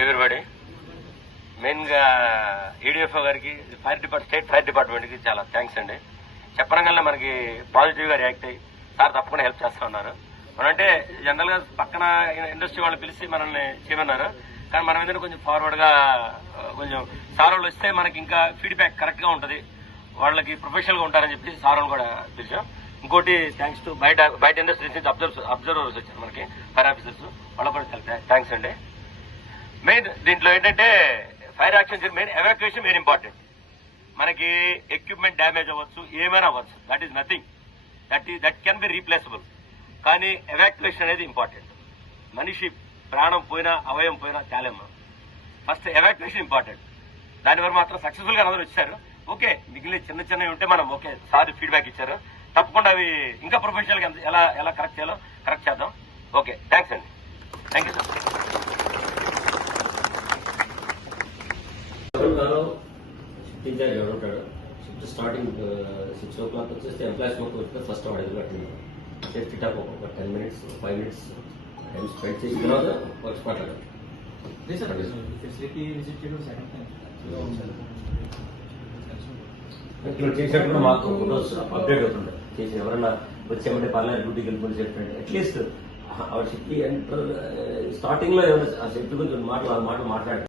Everybody మెయిన్గా ఈడిఎఫ్ఓ గారికి state fire డిపార్ట్మెంట్కి చాలా థ్యాంక్స్ అండి. చెప్పడంగా మనకి పాజిటివ్గా రియాక్ట్ అయ్యి సార్ తప్పకుండా హెల్ప్ చేస్తా ఉన్నారు. మనంటే జనరల్గా పక్కన ఇండస్ట్రీ వాళ్ళు పిలిచి మనల్ని చేయమన్నారు, కానీ మనం ఏంటంటే కొంచెం ఫార్వర్డ్గా కొంచెం సార్ వాళ్ళు వస్తే మనకి ఇంకా ఫీడ్బ్యాక్ కరెక్ట్గా ఉంటుంది, వాళ్ళకి ప్రొఫెషనల్గా ఉంటారని చెప్పి సార్ వాళ్ళు కూడా పిలిచాం. ఇంకోటి థ్యాంక్స్ టు బయట ఇండస్ట్రీస్ నుంచి అబ్జర్వర్స్ వచ్చారు మనకి, ఫైర్ ఆఫీసర్స్, వాళ్ళకి కూడా చాలా థ్యాంక్స్ అండి. మెయిన్ దీంట్లో ఏంటంటే fire action main evacuation main important. మనకి ఎక్విప్మెంట్ డ్యామేజ్ అవ్వచ్చు, ఏమైనా అవ్వచ్చు, that is nothing, that can be replaceable. కానీ ఎవాక్యుయేషన్ అనేది ఇంపార్టెంట్. మనిషి ప్రాణం పోయినా అవయం పోయినా తేలేమ్మా, ఫస్ట్ ఎవాక్యుయేషన్ ఇంపార్టెంట్. దానివల్ల మాత్రం సక్సెస్ఫుల్ గా అందరూ వచ్చారు. ఓకే, మిగిలిన చిన్న చిన్నవి ఉంటే మనం ఓకే సార్ ఫీడ్బ్యాక్ ఇచ్చారు, తప్పకుండా అవి ఇంకా ప్రొఫెషనల్ గా ఎలా కరెక్ట్ చేయాలో కరెక్ట్ చేద్దాం. ఓకే, థ్యాంక్స్ అండి. Thank you sir. ఇన్ఛార్జ్ ఎవరు ఉంటాడు, షిఫ్ట్ స్టార్టింగ్ 6 o'clock వచ్చేస్తే ఎంప్లాయీస్ మొత్తం వస్తే ఫస్ట్ వాడు కట్టింది సేఫ్టీ టాప్ ఒక 10 minutes 5 minutes టైం స్పెండ్ చేసి తర్వాత వర్క్స్ మాట్లాడారు. చేసేటప్పుడు మాకు అప్డేట్ అవుతుండే, చేసి ఎవరైనా వచ్చామంటే పర్లేదు డ్యూటీకి వెళ్ళిపోయి చెప్పండి. అట్లీస్ట్ ఆవిడ షిఫ్ట్ ఎంటర్ స్టార్టింగ్ లో ఏమైనా ఆ షిఫ్ట్ గురించి మాటలు మాట్లాడి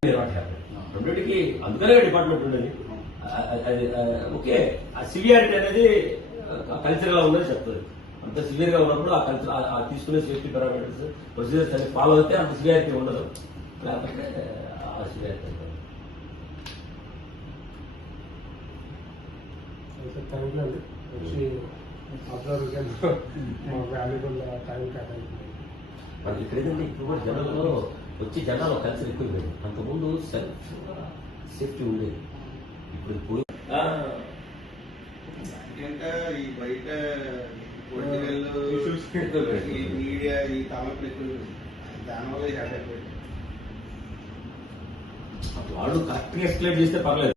రెండింటికి అందుకనే డిపార్ట్మెంట్ ఉండేది. అది ఓకే, ఆ సివియారిటీ అనేది కల్చర్ లా ఉందని చెప్తుంది. అంత సివియర్ గా ఉన్నప్పుడు ఆ కల్చర్ తీసుకునే సేఫ్టీ పారామీటర్స్ ప్రొసీజర్స్ అన్ని ఫాలో అయితే అంత సివియారిటీ ఉండదు, లేకపోతే ఆ సివియారిటీ మనకి ఇక్కడ ఏంటంటే ఇప్పుడు కూడా జనాల్లో వచ్చి జనాలు కల్చర్ ఎక్కువ. అంతకుముందు సెల్ఫ్ సేఫ్టీ ఉండేది, ఇప్పుడు పోయి ఈ బయట పొలిటికల్ మీడియా ఈ తలపు ఎక్కువ, దానివల్ల వాడు కరెక్ట్ గా ఎక్స్ప్లెయిన్ చేస్తే పర్లేదు.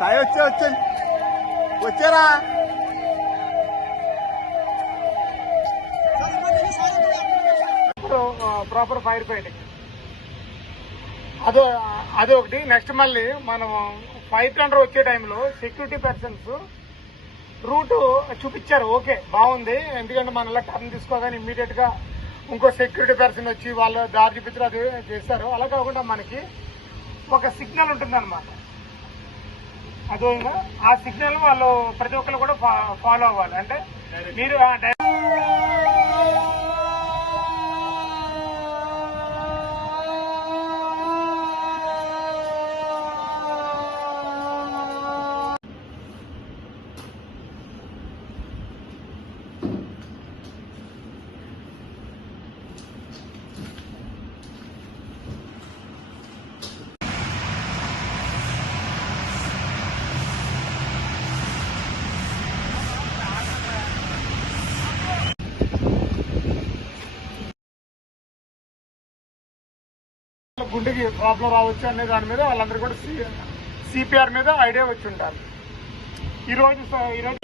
సాయి వచ్చారా ప్రాపర్ ఫైర్ ఫైటింగ్ అదొకటి. నెక్స్ట్ మళ్ళీ మనం ఫైర్ టెండర్ వచ్చే టైంలో సెక్యూరిటీ పర్సన్స్ రూట్ చూపించారు, ఓకే బాగుంది, ఎందుకంటే మన ఇలా టర్న్ తీసుకోగానే ఇమ్మీడియట్ గా ఇంకో సెక్యూరిటీ పర్సన్ వచ్చి వాళ్ళు దారి చూపించారు, అది చేస్తారు. అలా కాకుండా మనకి ఒక సిగ్నల్ ఉంటుందన్నమాట. అదో ఆ సిగ్నల్ వాళ్ళు ప్రతి ఒక్కరు కూడా ఫాలో అవ్వాలి. అంటే మీరు గుండెకి ప్రాబ్లం రావచ్చు అనే దాని మీద వాళ్ళందరూ కూడా సిపిఆర్ మీద ఐడియా వచ్చి ఉండాలి. ఈరోజు